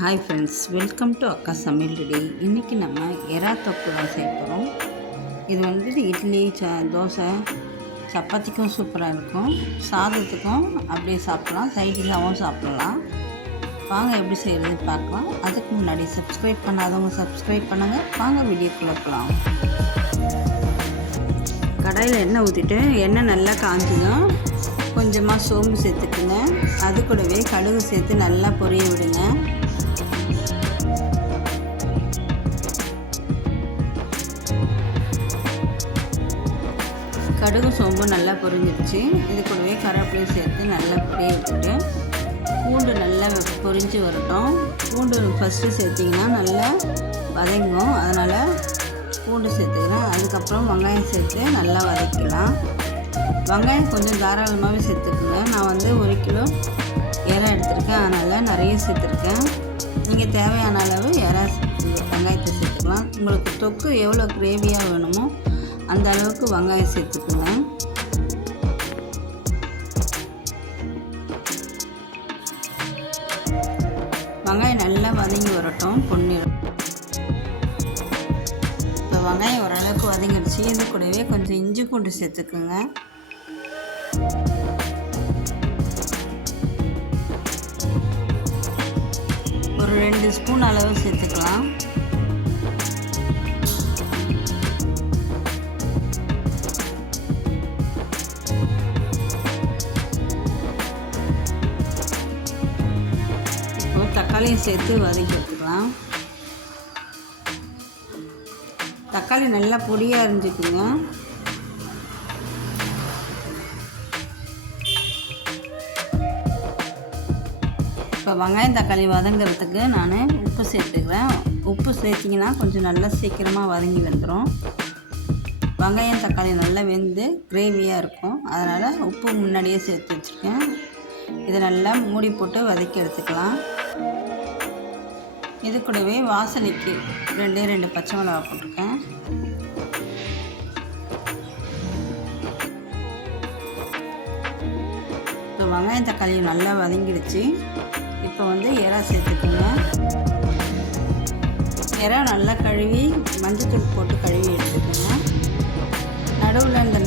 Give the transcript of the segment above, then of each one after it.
Hi friends welcome to அக்கா சமையல் ready. இன்றைக்கி நம்ம எறா தொக்கு தான் செய்ய போகிறோம் இது வந்து இட்லி ச தோசை சப்பாத்திக்கும் சூப்பராக இருக்கும். சாதத்துக்கும் அப்படியே சாப்பிட்லாம். சைடிஷாகவும் சாப்பிட்லாம். வாங்க எப்படி செய்கிறது பார்க்கலாம். அதுக்கு முன்னாடி சப்ஸ்கிரைப் பண்ணாதவங்க சப்ஸ்கிரைப் பண்ணுங்கள் வாங்க வீடியோக்குள்ளே போகலாம் கடாயில் எண்ணெய் ஊற்றிட்டு எண்ணெய் நல்லா காஞ்சிடும் கொஞ்சமாக சோம்பு சேர்த்துக்குங்க. அது கூடவே கடுகு சேர்த்து நல்லா பொரிய விடுங்க. கடுகு சோம்பு நல்லா பொரிஞ்சிருச்சு. இது கூடவே கருவேப்பிலையும் சேர்த்து நல்லா பொரிய விட்டுட்டு பூண்டு நல்லா பொரிஞ்சு வரட்டும். பூண்டு ஃபஸ்ட்டு சேர்த்திங்கன்னா நல்லா வதங்கும். அதனால் பூண்டு சேர்த்துக்கிறேன். அதுக்கப்புறம் வெங்காயம் சேர்த்து நல்லா வதக்கலாம். வெங்காயம் கொஞ்சம் தாராளமாகவே சேர்த்துக்குங்க. நான் வந்து ஒரு கிலோ இறை எடுத்திருக்கேன். அதனால் நிறைய சேர்த்துருக்கேன். நீங்கள் தேவையான அளவு இறை வெங்காயத்தை சேர்த்துக்கலாம். உங்களுக்கு தொக்கு எவ்வளோ கிரேவியாக வேணுமோ அந்த அளவுக்கு வெங்காயம் சேர்த்துக்குங்க. வெங்காயம் நல்லா வதங்கி வரட்டும் பொன்னிறம் இப்போ வெங்காயம் ஓரளவுக்கு வதங்கிடுச்சு. இது கூடவே கொஞ்சம் இஞ்சி பூண்டு சேர்த்துக்குங்க. ரெண்டு ஸ்பூன் அளவு சேர்த்துக்கலாம். இப்போ தக்காளியும் சேர்த்து வதக்கி எடுத்துக்கலாம். தக்காளி நல்லா பொடியாக இருந்துக்குங்க இப்போ வெங்காயம் தக்காளி வதங்கிறதுக்கு நான் உப்பு சேர்த்துக்கிறேன் உப்பு சேர்த்திங்கன்னா கொஞ்சம் நல்லா சீக்கிரமாக வதங்கி வந்துடும் வெங்காயம் தக்காளி நல்லா வெந்து கிரேவியாக இருக்கும். அதனால் உப்பு முன்னாடியே சேர்த்து வச்சுருக்கேன். இதை நல்லா மூடி போட்டு வதக்கி எடுத்துக்கலாம். இது கூடவே வாசனைக்கு ரெண்டே ரெண்டு பச்சை மிளகா போட்டிருக்கேன். இப்போ வெங்காயம் தக்காளி நல்லா வதங்கிடுச்சு. இப்போ வந்து இறா சேர்த்துக்கோங்க. இறா நல்லா கழுவி மஞ்சள் தூள் போட்டு கழுவி எடுத்துக்கோங்க. நடுவில் இந்த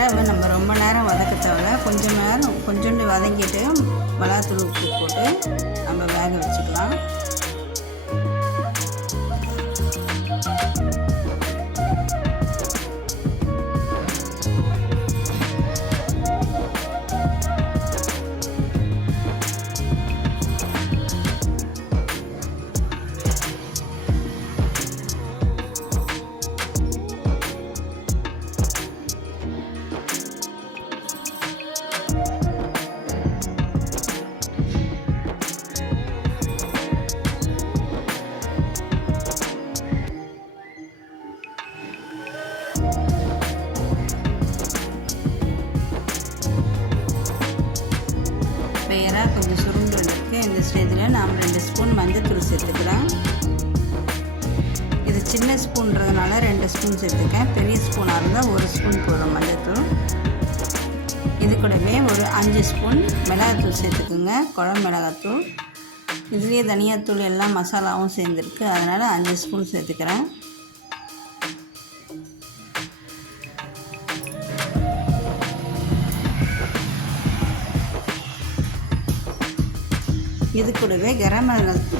இறாவை நம்ம ரொம்ப நேரம் வதக்க தேவையில்ல. கொஞ்சம் நேரம் கொஞ்சோண்டு வதங்கிட்டு மிளகாத்தூள் உப்பு போட்டு நம்ம வேக வச்சுக்கலாம். ஸ்டேஜில் நாம் ரெண்டு ஸ்பூன் மஞ்சத்தூள் சேர்த்துக்கலாம். இது சின்ன ஸ்பூன்றதுனால ரெண்டு ஸ்பூன் சேர்த்துக்கேன். பெரிய ஸ்பூனாக இருந்தால் ஒரு ஸ்பூன் போதும் மஞ்சத்தூள் இது கூடவே ஒரு அஞ்சு ஸ்பூன் மிளகாத்தூள் சேர்த்துக்குங்க. குழம்பு மிளகாத்தூள். இதுலேயே தனியாத்தூள் எல்லாம் மசாலாவும் சேர்ந்துருக்கு. அதனால் அஞ்சு ஸ்பூன் சேர்த்துக்கிறேன். இது கூடவே கரம்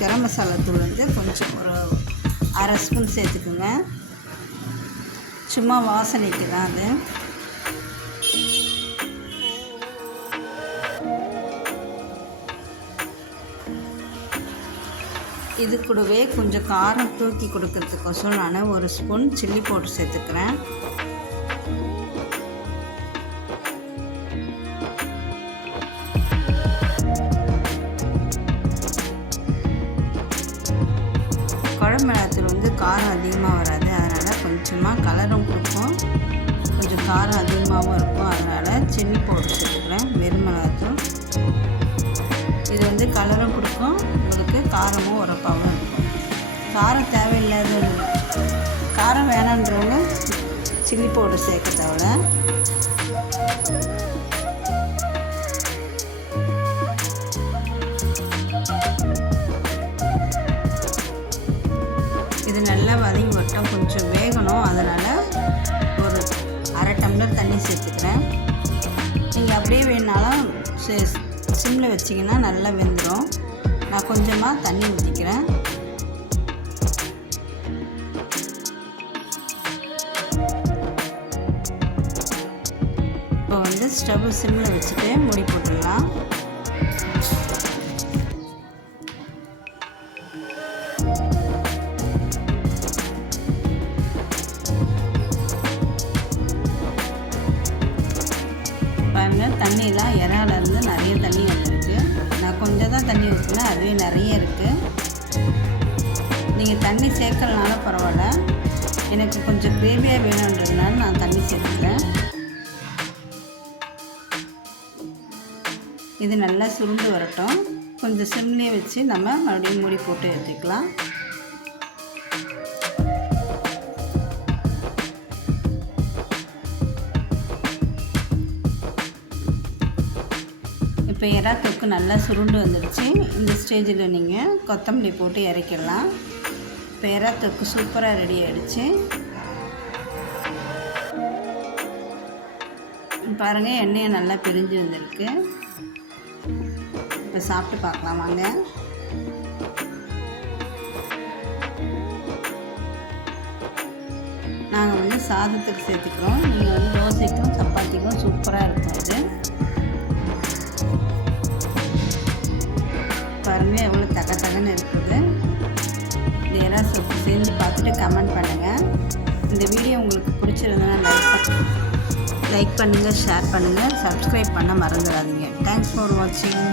கரம் மசாலா தூள் வந்து கொஞ்சம் ஒரு அரை ஸ்பூன் சேர்த்துக்குங்க. சும்மா வாசனைக்கு தான் அது. இது கூடவே கொஞ்சம் காரம் தூக்கி கொடுக்கறதுக்கோசரம் நான் ஒரு ஸ்பூன் சில்லி பவுடர் சேர்த்துக்கிறேன். காரம் அதிகமாக வராது. அதனால் கொஞ்சமாக கலரும் கொடுக்கும் கொஞ்சம் காரம் அதிகமாகவும் இருக்கும். அதனால் சில்லி பவுடர் சேர்த்துக்கிறேன். வெறும் இது வந்து கலரும் கொடுக்கும். உங்களுக்கு காரமும் உரப்பாகவும் இருக்கும். காரம் தேவையில்லாத காரம் வேணான்றவங்க சில்லி பவுடர் சேர்க்க தேவை வதங்கி கொஞ்சம் வேகணும். அதனால் ஒரு அரை டம்ளர் தண்ணி சேர்த்துக்கிறேன். நீங்கள் அப்படியே வேணாலும் சிம்மில் வச்சிங்கன்னா நல்லா வெந்துடும் நான் கொஞ்சமாக தண்ணி ஊற்றிக்கிறேன் இப்போ வந்து ஸ்டவ் சிம்மில் வச்சுட்டு மூடி போட்டுடலாம். அதுவே நிறைய இருக்குது நீங்கள் தண்ணி சேர்க்கலனால பரவாயில்ல. எனக்கு கொஞ்சம் கிரேவியாக வேணுன்றதுனால நான் தண்ணி சேர்த்துக்கிறேன். இது நல்லா சுருண்டு வரட்டும். கொஞ்சம் சிம்லேயே வச்சு நம்ம மறுபடியும் மூடி போட்டு எடுத்துக்கலாம். இப்போ எறா தொக்கு நல்லா சுருண்டு வந்துடுச்சு இந்த ஸ்டேஜில் நீங்கள் கொத்தமல்லி போட்டு இறக்கிடலாம். இப்போ தொக்கு சூப்பராக ரெடி ஆகிடுச்சு பாருங்கள் எண்ணெயை நல்லா பிரிஞ்சு வந்திருக்கு. இப்போ சாப்பிட்டு பார்க்கலாம் வாங்க. நாங்கள் வந்து சாதத்துக்கு சேர்த்துக்கிறோம். நீங்கள் வந்து தோசைக்கும் சப்பாத்திக்கும் சூப்பராக இருக்கும் இது பாருங்கள் எவ்வளோ தக தகன்னு இருக்குது. இது எறா செஞ்சு பார்த்துட்டு கமெண்ட் பண்ணுங்கள் இந்த வீடியோ உங்களுக்கு பிடிச்சிருந்தனா லைக் லைக் பண்ணுங்கள் ஷேர் பண்ணுங்கள் சப்ஸ்கிரைப் பண்ண மறந்துடாதீங்க. தேங்க்ஸ் ஃபார் வாட்சிங்